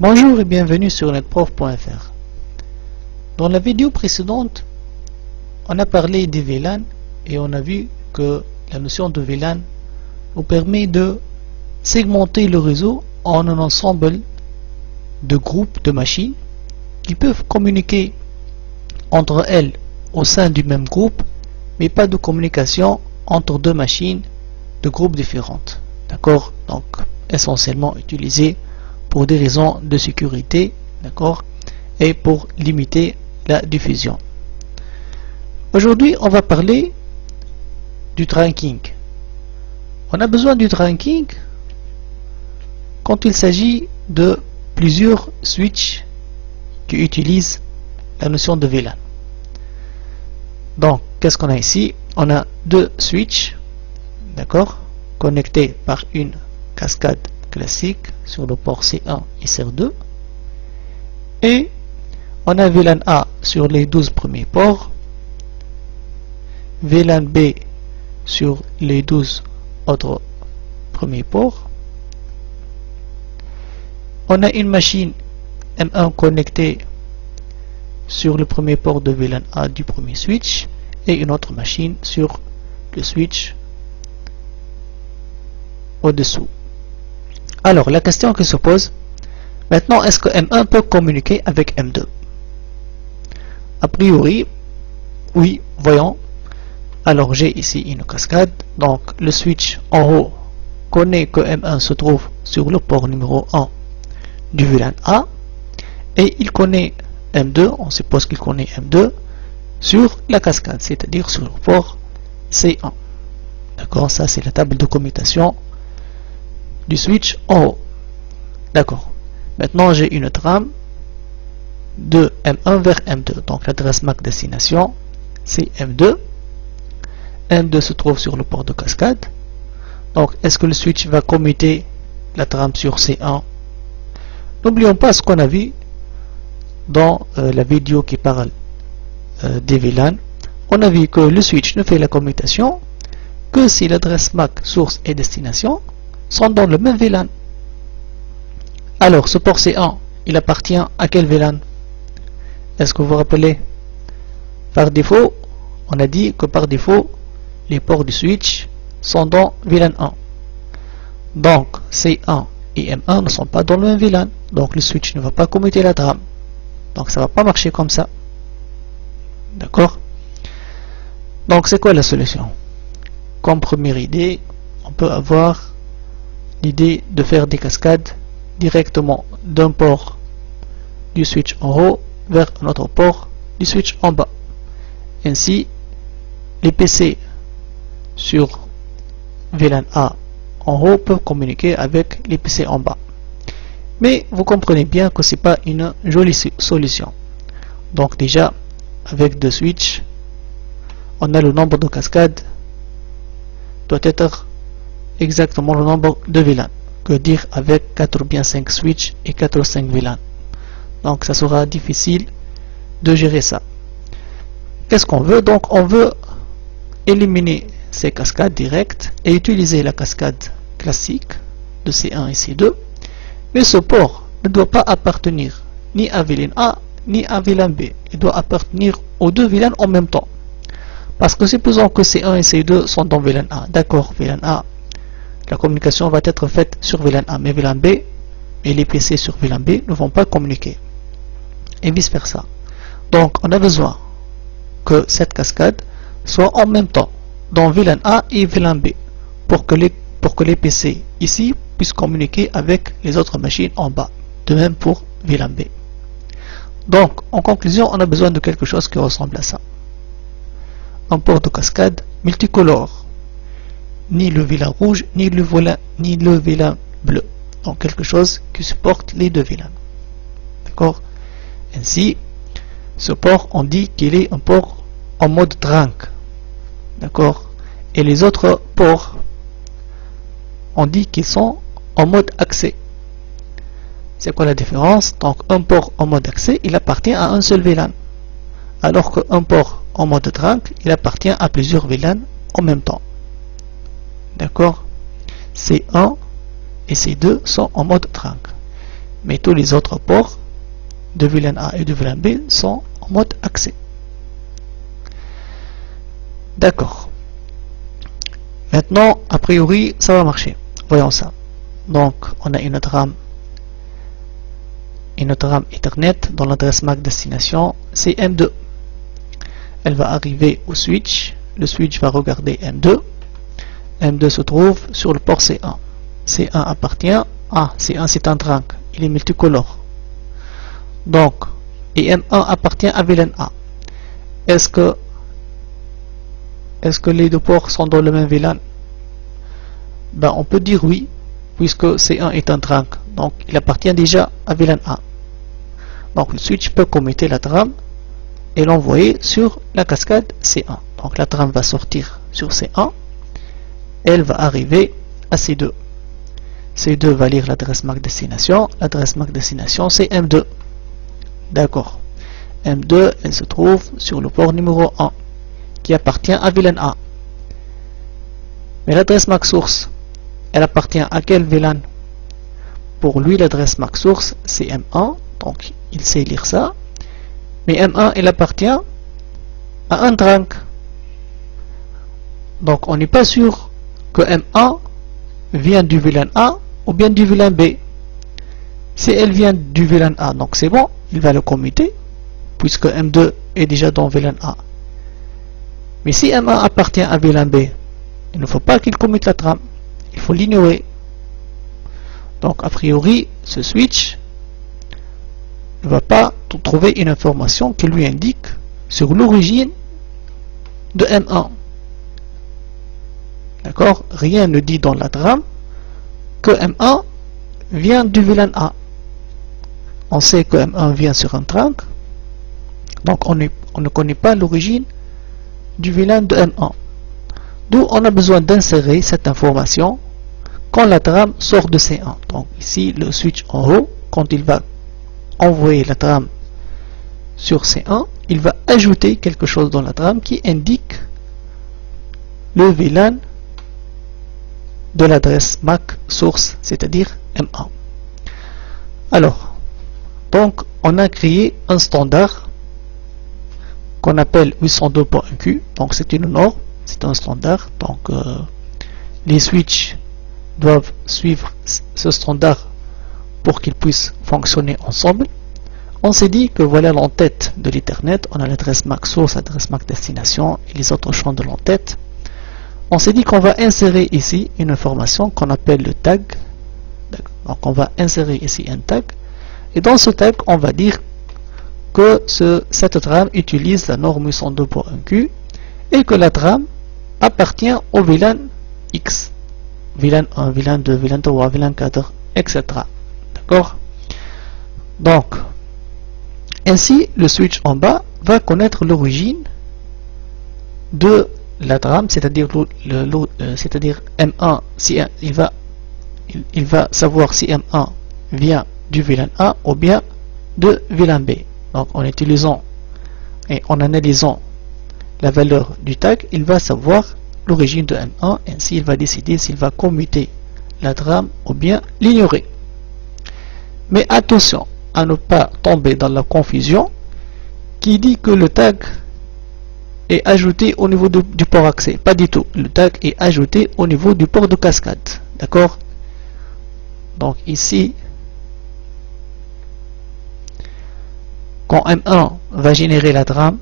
Bonjour et bienvenue sur netprof.fr. Dans la vidéo précédente, on a parlé des VLAN et on a vu que la notion de VLAN nous permet de segmenter le réseau en un ensemble de groupes de machines qui peuvent communiquer entre elles au sein du même groupe, mais pas de communication entre deux machines de groupes différentes. D'accord? Donc, essentiellement utilisé pour des raisons de sécurité, d'accord, et pour limiter la diffusion. Aujourd'hui, on va parler du trunking. On a besoin du trunking quand il s'agit de plusieurs switches qui utilisent la notion de VLAN. Donc, qu'est-ce qu'on a ici? On a deux switches, d'accord, connectés par une cascade classique sur le port C1 et C2, et on a VLAN A sur les 12 premiers ports, VLAN B sur les 12 autres premiers ports. On a une machine M1 connectée sur le premier port de VLAN A du premier switch et une autre machine sur le switch au-dessous. Alors, la question qui se pose maintenant, est-ce que M1 peut communiquer avec M2? A priori, oui, voyons. Alors, j'ai ici une cascade. Donc, le switch en haut connaît que M1 se trouve sur le port numéro 1 du VLAN A. Et il connaît M2, on suppose qu'il connaît M2 sur la cascade, c'est-à-dire sur le port C1. D'accord, ça c'est la table de commutation du switch en haut. D'accord. Maintenant j'ai une trame de M1 vers M2. Donc l'adresse MAC destination c'est M2. M2 se trouve sur le port de cascade. Donc est-ce que le switch va commuter la trame sur C1? N'oublions pas ce qu'on a vu dans la vidéo qui parle des VLAN. On a vu que le switch ne fait la commutation que si l'adresse MAC source et destination sont dans le même VLAN. Alors ce port C1 il appartient à quel VLAN? Est-ce que vous vous rappelez? Par défaut, on a dit que par défaut les ports du switch sont dans VLAN 1. Donc C1 et M1 ne sont pas dans le même VLAN. Donc le switch ne va pas commuter la trame. Donc ça ne va pas marcher comme ça. D'accord? Donc c'est quoi la solution? Comme première idée, on peut avoir l'idée de faire des cascades directement d'un port du switch en haut vers un autre port du switch en bas. Ainsi, les PC sur VLAN A en haut peuvent communiquer avec les PC en bas. Mais vous comprenez bien que ce n'est pas une jolie solution. Donc déjà, avec deux switches, on a le nombre de cascades doit être exactement le nombre de VLAN. Que dire avec 4 ou bien 5 switches et 4 ou 5 VLAN. Donc ça sera difficile de gérer ça. Qu'est-ce qu'on veut? Donc on veut éliminer ces cascades directes et utiliser la cascade classique de C1 et C2. Mais ce port ne doit pas appartenir ni à VLAN A ni à VLAN B. Il doit appartenir aux deux VLAN en même temps. Parce que supposons que C1 et C2 sont dans VLAN A. D'accord, VLAN A, la communication va être faite sur VLAN A, mais VLAN B et les PC sur VLAN B ne vont pas communiquer. Et vice versa. Donc on a besoin que cette cascade soit en même temps dans VLAN A et VLAN B pour que les PC ici puissent communiquer avec les autres machines en bas. De même pour VLAN B. Donc en conclusion, on a besoin de quelque chose qui ressemble à ça. Un port de cascade multicolore. Ni le VLAN rouge, ni le VLAN bleu. Donc quelque chose qui supporte les deux VLAN. D'accord? Ainsi, ce port, on dit qu'il est un port en mode trunk. D'accord? Et les autres ports, on dit qu'ils sont en mode accès. C'est quoi la différence? Donc un port en mode accès, il appartient à un seul VLAN. Alors qu'un port en mode trunk, il appartient à plusieurs VLAN en même temps. D'accord? C1 et C2 sont en mode trunk. mais tous les autres ports de VLAN A et de VLAN B sont en mode accès. D'accord. Maintenant, a priori, ça va marcher. Voyons ça. Donc, on a une autre RAM Ethernet dont l'adresse MAC destination c'est M2. Elle va arriver au switch. Le switch va regarder M2. M2 se trouve sur le port C1. C1 appartient à C1, c'est un trunk. Il est multicolore. Donc, et M1 appartient à VLAN A. Est-ce que les deux ports sont dans le même VLAN? Ben, on peut dire oui, puisque C1 est un trunk. Donc, il appartient déjà à VLAN A. Donc, le switch peut commuter la trame et l'envoyer sur la cascade C1. Donc, la trame va sortir sur C1. Elle va arriver à C2. C2 va lire l'adresse MAC destination. L'adresse MAC destination, c'est M2. D'accord. M2, elle se trouve sur le port numéro 1, qui appartient à VLAN A. Mais l'adresse MAC source, elle appartient à quel VLAN? Pour lui, l'adresse MAC source, c'est M1. Donc, il sait lire ça. Mais M1, il appartient à un trunk. Donc, on n'est pas sûr que M1 vient du VLAN A ou bien du VLAN B. Si elle vient du VLAN A, donc c'est bon, il va le commuter, puisque M2 est déjà dans VLAN A. Mais si M1 appartient à VLAN B, il ne faut pas qu'il commute la trame, il faut l'ignorer. Donc, a priori, ce switch ne va pas trouver une information qui lui indique sur l'origine de M1. D'accord? Rien ne dit dans la trame que M1 vient du VLAN A. On sait que M1 vient sur un trunk, donc on ne connaît pas l'origine du VLAN de M1. D'où on a besoin d'insérer cette information quand la trame sort de C1. Donc ici, le switch en haut, quand il va envoyer la trame sur C1, il va ajouter quelque chose dans la trame qui indique le VLAN de l'adresse MAC source, c'est-à-dire M1. Alors, donc, on a créé un standard qu'on appelle 802.1q. Donc, c'est une norme, c'est un standard. Donc, les switches doivent suivre ce standard pour qu'ils puissent fonctionner ensemble. On s'est dit que voilà l'entête de l'Ethernet. On a l'adresse MAC source, l'adresse MAC destination et les autres champs de l'entête. On s'est dit qu'on va insérer ici une information qu'on appelle le tag. Donc on va insérer ici un tag. Et dans ce tag, on va dire que cette trame utilise la norme 802.1q et que la trame appartient au VLAN X. VLAN 1, VLAN 2, VLAN 3, VLAN 4, etc. D'accord? Donc, ainsi, le switch en bas va connaître l'origine de la trame, c'est-à-dire M1, si il va savoir si M1 vient du VLAN A ou bien de VLAN B. Donc en utilisant et en analysant la valeur du tag, il va savoir l'origine de M1, ainsi il va décider s'il va commuter la trame ou bien l'ignorer. Mais attention à ne pas tomber dans la confusion qui dit que le tag est ajouté au niveau du port accès. Pas du tout. Le tag est ajouté au niveau du port de cascade. D'accord? Donc ici, quand M1 va générer la trame,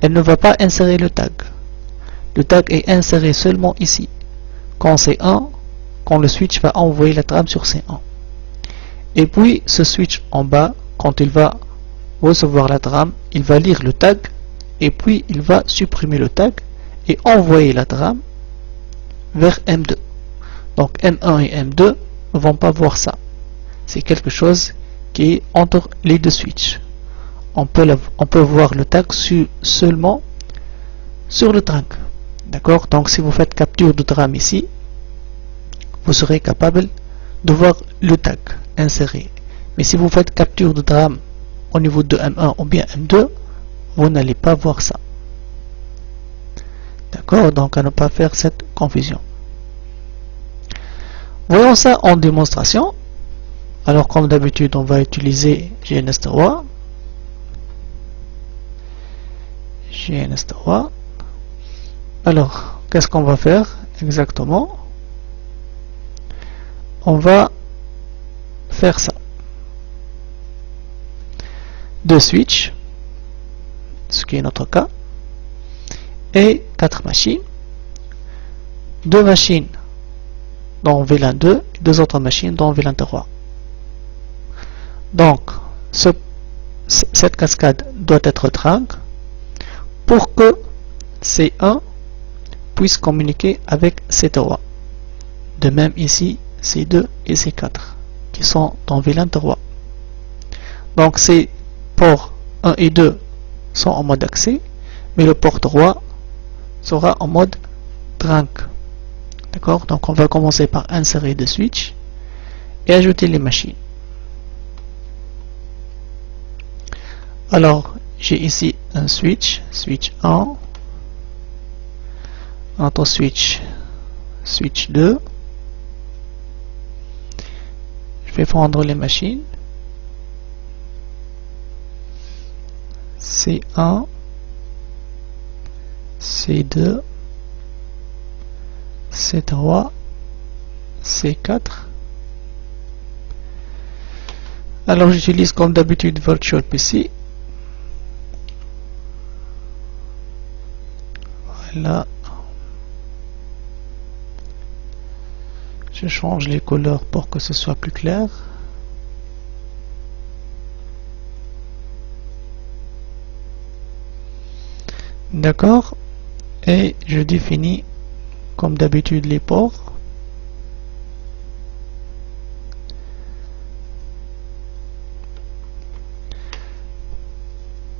elle ne va pas insérer le tag. Le tag est inséré seulement ici. Quand C1, quand le switch va envoyer la trame sur C1. Et puis ce switch en bas, quand il va recevoir la trame, il va lire le tag et puis il va supprimer le tag et envoyer la trame vers M2. Donc M1 et M2 ne vont pas voir ça. C'est quelque chose qui est entre les deux switches. On peut voir le tag seulement sur le trunk. D'accord? Donc si vous faites capture de trame ici, vous serez capable de voir le tag inséré. Mais si vous faites capture de trame au niveau de M1 ou bien M2, vous n'allez pas voir ça. D'accord? Donc à ne pas faire cette confusion. Voyons ça en démonstration. Alors comme d'habitude, on va utiliser GNS3. GNS3. Alors, qu'est-ce qu'on va faire exactement? On va faire ça. 2 switches, ce qui est notre cas, et 4 machines. 2 machines dans VLAN 2 et 2 autres machines dans VLAN 3. Donc, cette cascade doit être trunk pour que C1 puisse communiquer avec C3. De même ici, C2 et C4 qui sont dans VLAN 3. Donc ces ports 1 et 2 sont en mode accès, mais le port 3 sera en mode trunk. D'accord? Donc on va commencer par insérer des switches et ajouter les machines. Alors j'ai ici un switch, switch 1, un autre switch, switch 2. Je vais prendre les machines. C1, C2, C3, C4. Alors j'utilise comme d'habitude Virtual PC. Voilà. Je change les couleurs pour que ce soit plus clair. D'accord. Et je définis comme d'habitude les ports.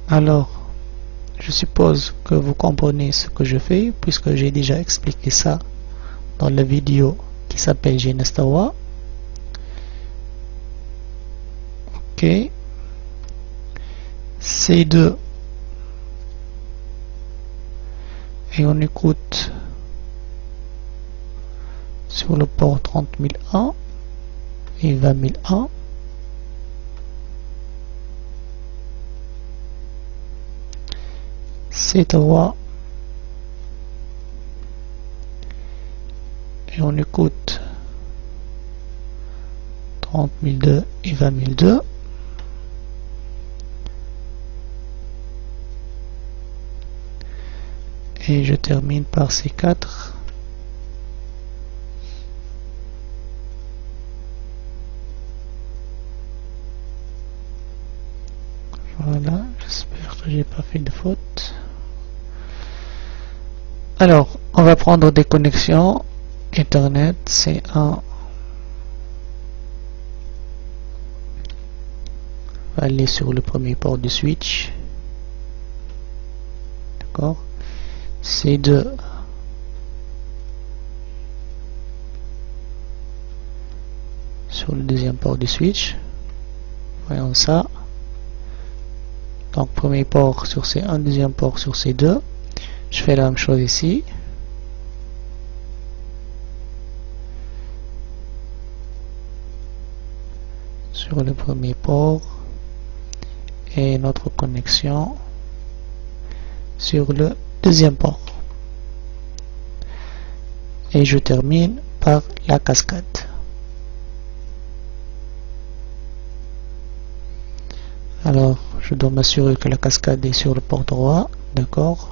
Alors, je suppose que vous comprenez ce que je fais puisque j'ai déjà expliqué ça dans la vidéo qui s'appelle GNS3. Ok. C2 et on écoute sur le port 30001 et 20001. C3 et on écoute 30002 et 20002. Et je termine par C4. Voilà, j'espère que j'ai pas fait de faute. Alors, on va prendre des connexions Ethernet C1. On va aller sur le premier port du switch. D'accord. C2 sur le deuxième port du switch. Voyons ça. Donc premier port sur C1, deuxième port sur C2. Je fais la même chose ici. Sur le premier port et notre connexion sur le deuxième port. Et je termine par la cascade. Alors, je dois m'assurer que la cascade est sur le port 3, d'accord.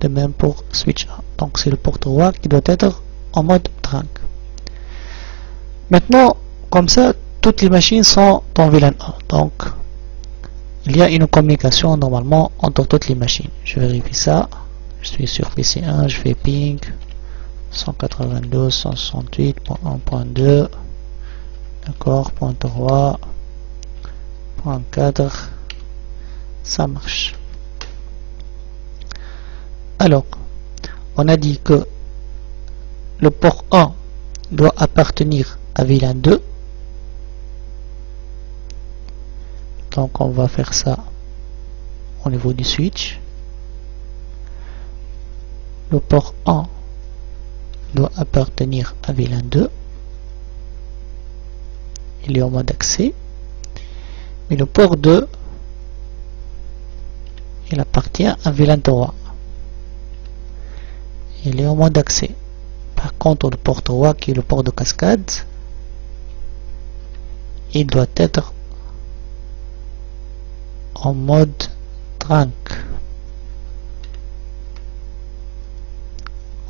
De même pour switch 1. Donc, c'est le port 3 qui doit être en mode trunk. Maintenant, comme ça, toutes les machines sont en VLAN 1. Donc, il y a une communication normalement entre toutes les machines. Je vérifie ça. Je suis sur PC1, je fais ping 192.168.1.2, d'accord, point 3, point 4, ça marche. Alors, on a dit que le port 1 doit appartenir à VLAN 2. Donc on va faire ça au niveau du switch. Le port 1 doit appartenir à VLAN 2. il est en mode accès, mais le port 2 il appartient à VLAN 3, il est en mode accès. Par contre le port 3 qui est le port de cascade, il doit être en mode trunk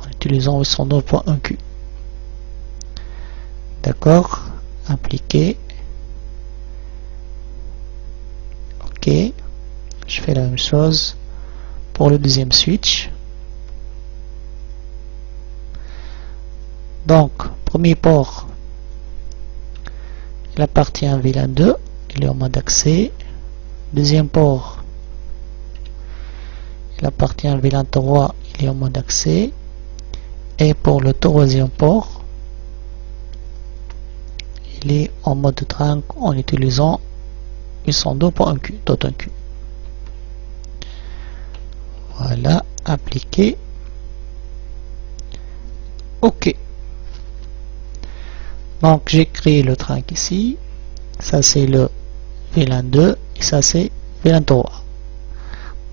en utilisant 802.1q. D'accord, appliquer. Ok, je fais la même chose pour le deuxième switch. Donc premier port il appartient à VLAN 2, il est en mode accès. Deuxième port il appartient à VLAN 3, il est en mode accès. Et pour le troisième port il est en mode trunk en utilisant 802.1q. Voilà, appliquer. Ok. Donc j'ai créé le trunk ici. Ça c'est le VLAN 2 et ça c'est VLAN 3.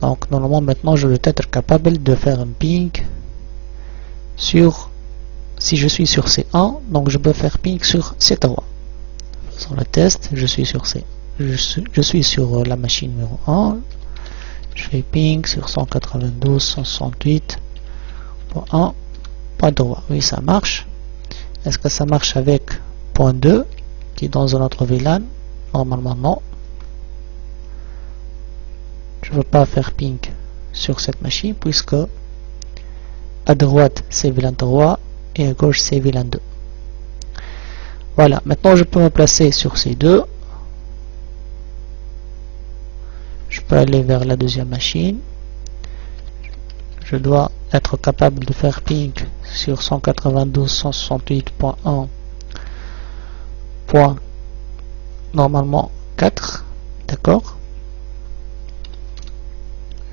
Donc normalement maintenant je vais être capable de faire un ping sur, si je suis sur C1, donc je peux faire ping sur C3. Faisons le test, je suis sur sur la machine numéro 1, je fais ping sur 192.168.1.3. Oui, ça marche. Est-ce que ça marche avec point 2 qui est dans un autre VLAN? Normalement non. Je ne veux pas faire ping sur cette machine puisque à droite c'est VLAN 3 et à gauche c'est VLAN 2. Voilà, maintenant je peux me placer sur ces deux. Je peux aller vers la deuxième machine. Je dois être capable de faire ping sur 192.168.1. Normalement 4. D'accord?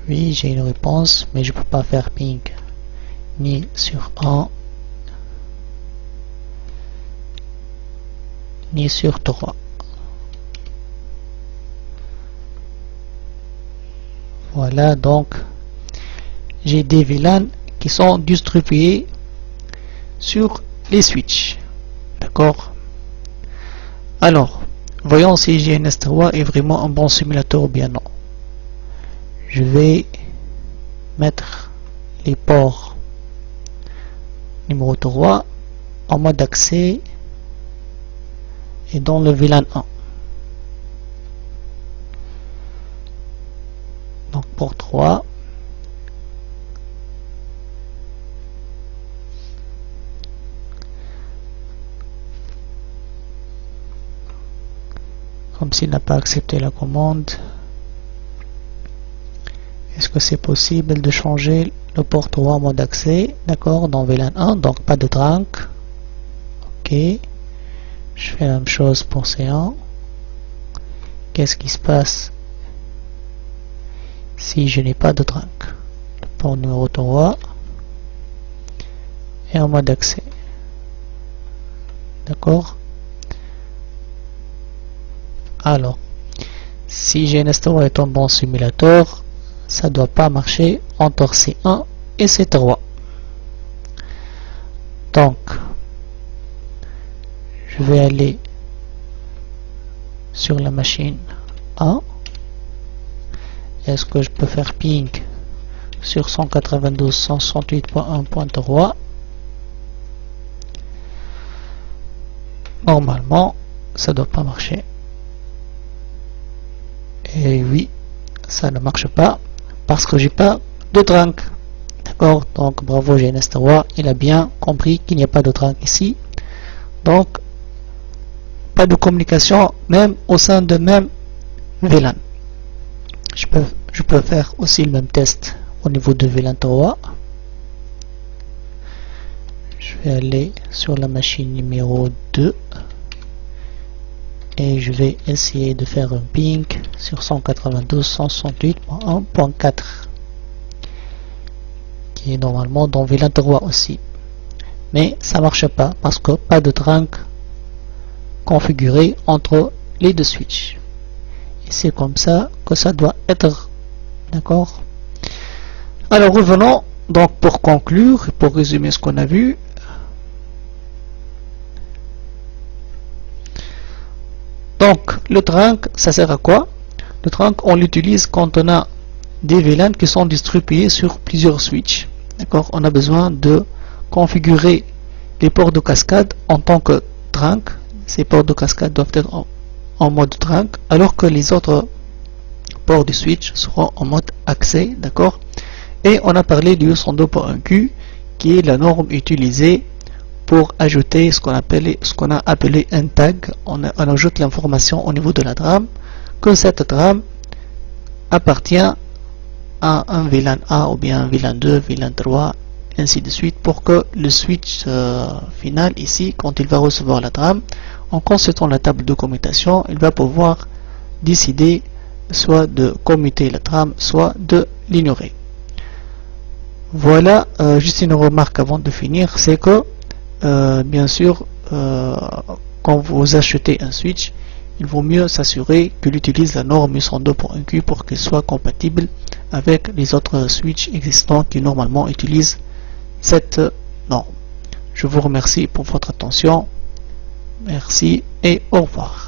Oui, j'ai une réponse, mais je ne peux pas faire ping ni sur 1 ni sur 3. Voilà, donc j'ai des VLAN qui sont distribués sur les switches. D'accord? Alors, voyons si GNS3 est vraiment un bon simulateur ou bien non. Je vais mettre les ports numéro 3 en mode accès et dans le VLAN 1. Donc port 3. Comme s'il n'a pas accepté la commande. Est-ce que c'est possible de changer le port 3 en mode accès? D'accord, dans VLAN 1, donc pas de trunk. Ok. Je fais la même chose pour C1. Qu'est-ce qui se passe si je n'ai pas de trunk? Le port numéro 3 est en mode accès. D'accord? Alors, si GNS3 est un bon simulateur, ça ne doit pas marcher entre C1 et C3. Donc, je vais aller sur la machine 1. Est-ce que je peux faire ping sur 192.168.1.3? Normalement, ça ne doit pas marcher. Et oui, ça ne marche pas parce que j'ai pas de trunk. D'accord? Donc bravo GNS3, il a bien compris qu'il n'y a pas de trunk ici. Donc pas de communication même au sein de même VLAN. Je peux faire aussi le même test au niveau de VLAN 3. Je vais aller sur la machine numéro 2 et je vais essayer de faire un ping sur 192.168.1.4 qui est normalement dans VLAN 3 aussi, mais ça marche pas parce que pas de trunk configurer entre les deux switches. Et c'est comme ça que ça doit être. D'accord? Alors revenons donc pour conclure, pour résumer ce qu'on a vu. Donc le trunk, ça sert à quoi? Le trunk, on l'utilise quand on a des VLAN qui sont distribués sur plusieurs switches. D'accord? On a besoin de configurer les ports de cascade en tant que trunk. Ces ports de cascade doivent être en mode trunk, alors que les autres ports du switch seront en mode accès. D'accord? Et on a parlé du 102.1Q, qui est la norme utilisée pour ajouter ce qu'on a appelé un tag. On ajoute l'information au niveau de la trame, que cette trame appartient à un VLAN A ou bien un VLAN 2, VLAN 3, ainsi de suite, pour que le switch final ici, quand il va recevoir la trame, en consultant la table de commutation, il va pouvoir décider soit de commuter la trame, soit de l'ignorer. Voilà, juste une remarque avant de finir, c'est que bien sûr, quand vous achetez un switch, il vaut mieux s'assurer qu'il utilise la norme 102.1Q pour qu'il soit compatible avec les autres switches existants qui normalement utilisent cette norme. Je vous remercie pour votre attention. Merci et au revoir.